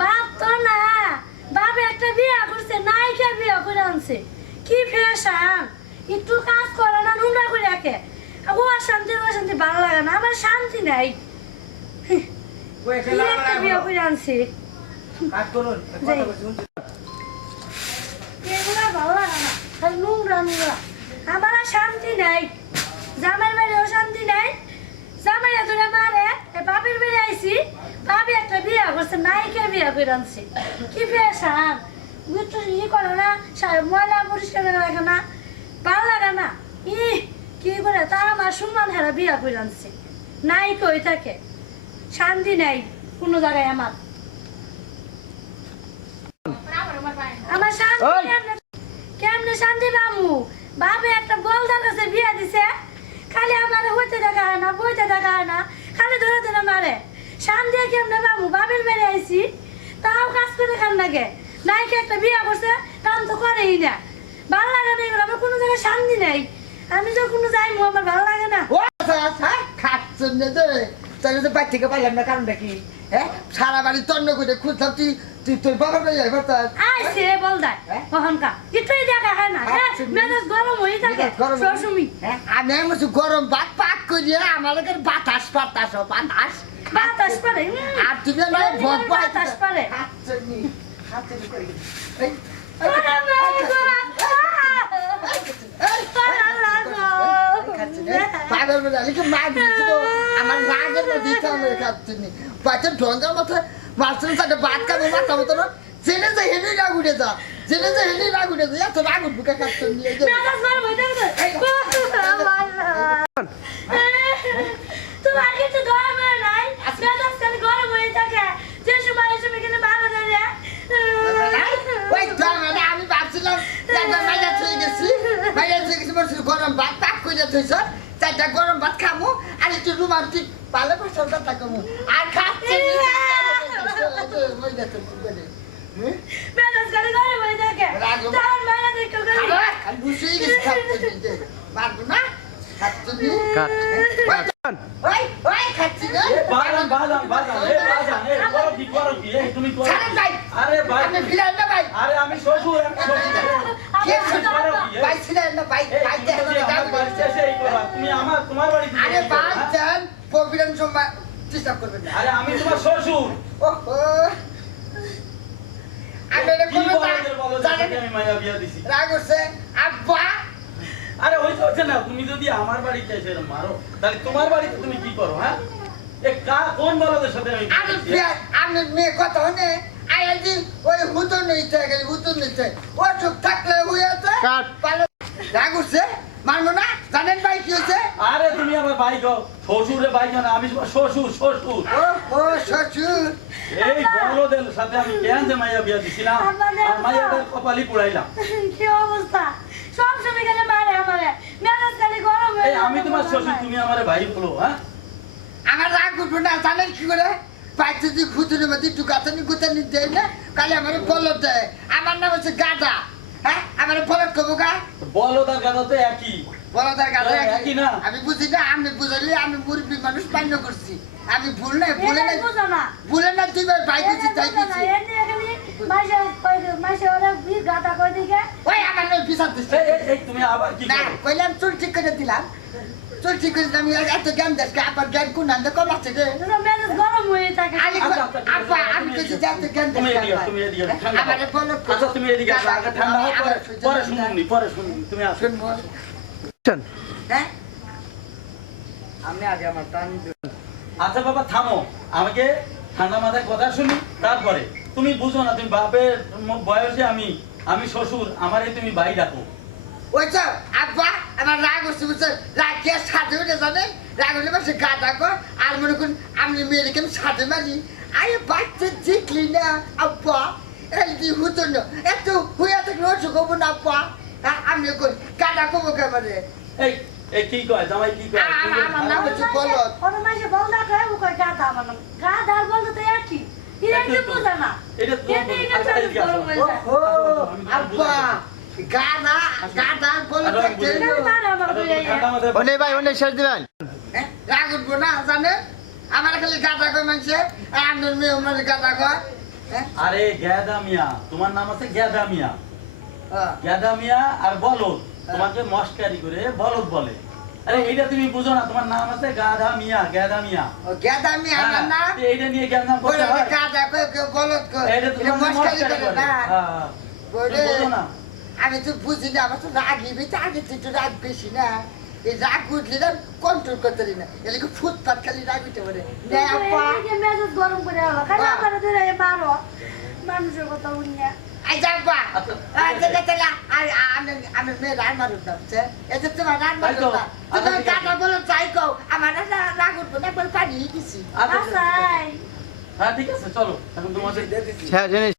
বাপ তো না বাপ একটা বিয়া করছে নায়িকা বিয়া করে আনছে কি ফ্যাশন একটু কাজ করে না নোংরা করে রাখে ও শান্তি ভালো লাগে না আমার শান্তি নাই একটা বিয়া করে আনছে এগুলা ভালো লাগে না খালি নোংরা নোংরা আমার আর শান্তি নাই জামাইয়ের বাড়িও শান্তি নাই জামাইয়া ধরে মারে বাপের বাড়ি আইসি ভাবি একটা বিয়া করছে নায়িকা বিয়া করে আনছে কি ফ্যাশন একটু ই করে না ময়লা পরিষ্কার করে রাখে না ভালো লাগে না ই কি করে তা আমার সম্মান হারা বিয়া করে আনছে নায়িকা হয়ে থাকে শান্তি নাই কোনো জায়গায় আমার শান্তি কেমনে শান্তি পামু বাপে একটা বলদার কাছে বিয়া দিছে খালি আমার হইতে দেখা হয় না বইতে দেখা হয় না খালি ধরে ধরে মারে শান্তি কেমনে পামু বাপের বেড়ে আইসি তাও কাজ করে খান লাগে নায়িকা একটা বিয়া করছে কাম তো করেই না ভালো লাগে না এগুলো আমার কোনো জায়গায় শান্তি নাই আমি যখন কোনো যাইমু আমার ভালো লাগে না খাচ্ছেন তাহলে তো বাইর থেকে পাইলাম না কারণটা কি হ্যাঁ সারা বাড়ি তন্ন করে খুঁজতাম তুই তোর বাবার বাড়ি যাই পারতাম আইসে বল দেয় কখনকা কিছুই দেখা হয় না মেজাজ গরম হয়ে থাকে সবসময় আমি বলছি গরম ভাত পাক করিয়ে আমার বাতাস বাতাস বাতাস বাতাস পারে আর তুমি বাতাস পারে পাগল বলে মার আমার রাগের দিতে হবে খাচ্ছি বাচ্চার ঢঙ্গার মাথায় মাছের সাথে ভাত খাবে মাথা মতো না জেনে যে হেনে রাগ উঠে যা জেনে যে হেনে রাগ উঠে যা এত রাগ উঠবে খাচ্ছেন তোমার কিছু দয়া মনে নাই মেজাজ খালি গরম হয়ে থাকে যে সময় এসে কিনে ভালো লাগে ওই তো আমি ভাবছিলাম মাইয়া চলে গেছি বলছিল গরম ভাত পাক করে থইছ চারটা গরম ভাত খাবো আর একটু রোমান্টিক ভালো পাশাটা থাকবো আর খাচ্ছি মেজাজ খালি গরম হয়ে থাকে তার মায়া দেখো খালি বুঝেই গেছি খাচ্ছি পারবো না খাচ্ছি ওই ওই খাচ্ছি না তুমি আরে ভাই আমি ফিরাই না ভাই আরে আমি শ্বশুর ভাই ছিলেন না ভাই ভাই তুমি আমার তোমার বাড়ি আরে ভাই জান প্রবলেম সময় চেষ্টা করবেন না আরে আমি তোমার শ্বশুর ওহো আমি রে কোন আমি মায়া বিয়া দিছি রাগ হচ্ছে আব্বা আরে ওই তো না তুমি যদি আমার বাড়িতে এসে মারো তাহলে তোমার বাড়িতে তুমি কি করো হ্যাঁ কোন বলদের সাথে আমি মেয়ে কথা হনে আইজি ওই হুতো নিতে গেলি হুতো নিতে ও চুপ থাকলে হইয়াছে রাগ হচ্ছে মানবো না জানেন ভাই কি হয়েছে আরে তুমি আমার ভাই গো শ্বশুরে ভাই না আমি শ্বশুর শ্বশুর ও শ্বশুর এই বলদের সাথে আমি কেন যে মাইয়া বিয়া দিছিলাম আর মাইয়াদের কপালি পুড়াইলাম কি অবস্থা সব সময় গেলে মারে আমারে মেজাজ খালি গরম হয়ে এই আমি তোমার শ্বশুর তুমি আমারে ভাই বলো হ্যাঁ আমার রাগ উঠবে না জানেন কি করে পাইতে যদি খুঁজুনের মধ্যে একটু গাছানি গুতানি দেয় না কালে আমার বলদ দেয় আমার নাম হচ্ছে গাদা হ্যাঁ আমার বলদ কবো গা বলদার গাদা তো একই বলদার গাদা একই না আমি বুঝি না আমি বুঝলি আমি মুরব্বী মানুষ পান্য করছি আমি ভুল নাই ভুলে নাই বুঝো না ভুলে না তুই ভাই দিছি তাই দিছি ওই আমার নয় পিছাত দিছে এই তুমি আবার কি না করো কইলাম চুল ঠিক করে দিলাম চুল ঠিক করে দিলাম এত জ্ঞান দেশকে আবার জ্ঞান কোন আনতে কম আছে রে গরম হয়ে থাকে আপা আমি কিছু জানতে জ্ঞান তুমি দেশকে এদিকে তুমি এদিকে ঠান্ডা আমারে বলো আচ্ছা তুমি এদিকে আসো আগে ঠান্ডা হোক পরে শুনুনি তুমি আসো শুনবো হ্যাঁ আমি আগে আমার টান আচ্ছা বাবা থামো আমাকে ঠান্ডা মাথায় কথা শুনি তারপরে তুমি বুঝো না তুমি বাপের বয়সে আমি শ্বশুর আমারে তুমি ভাই ডাকো ওই তো আব্বা আমার রাগ হচ্ছে বুঝছো রাগ কে সাথে উঠে জানেন রাগ হলে বসে গা ডাকো আর মনে করুন আমি মেয়ের কেন সাথে মারি আরে বাচ্চা দেখলি না আব্বা এই হতো না এত হইয়া থাকলে ওষুধ হবো না আব্বা আমি কোন গা ডাকো কেমনে এই এই কি কয় জামাই কি কয় আমার নাম হচ্ছে বলদ ওর মাঝে বলদা কয় ও কয় গাদা আমার নাম গাদা আর বলদা তো একই এটা কি বুঝা না এটা তো ও আব্বা গাদা গাদা বলদ ওনে ভাই ওনে শেষ দিবেন রাগ উঠবো না জানেন আমার খালি গাদা কয় মানুষে আপনার মেয়ে মানে গাদা কয় হ্যাঁ আরে গেদা মিয়া, তোমার নাম আছে গেদা মিয়া। হ্যাঁ। গেদা মিয়া আর বলদ, তোমাকে মস্কারি করে বলদ বলে। আরে এইটা তুমি বুঝো না, তোমার নাম আছে গাধা মিয়া, গেদা মিয়া। ও গেদা আমি আমার না হ্যাঁ, এইটা নিয়ে কেন নাম করতে বলে হয়? গাদা কয় কেউ বলদ কয় এইটা এটা তোমার মস্কারি মস্কারি করে করে। না হ্যাঁ, বলে তুমি বুঝো না। আমি তো বুঝি না আমার তো রাগি বেশি আগে তো একটু রাগ বেশি না এই রাগ উঠলে না কন্ট্রোল করতে পারি না এলাকা ফুটপাত খালি রাগ উঠে পড়ে এদিকে মেজাজ গরম করে হলো খালি বাহ। আপনারা ধরে মারো মানুষের কথা উনিয়া আই যাবা আচ্ছা, আচ্ছা চলা আর আমি মেয়ে রান মারুন না এই যে তোমার রান তাই তো? মারুন না আচ্ছা, তুমি ঠিক আছে। গাদা বলো চাই কও আমার রাগ উঠবে না একবার পানি দিছি আচ্ছা, আসাই হ্যাঁ ঠিক আছে, চলো এখন তোমাদের হ্যাঁ, জানিস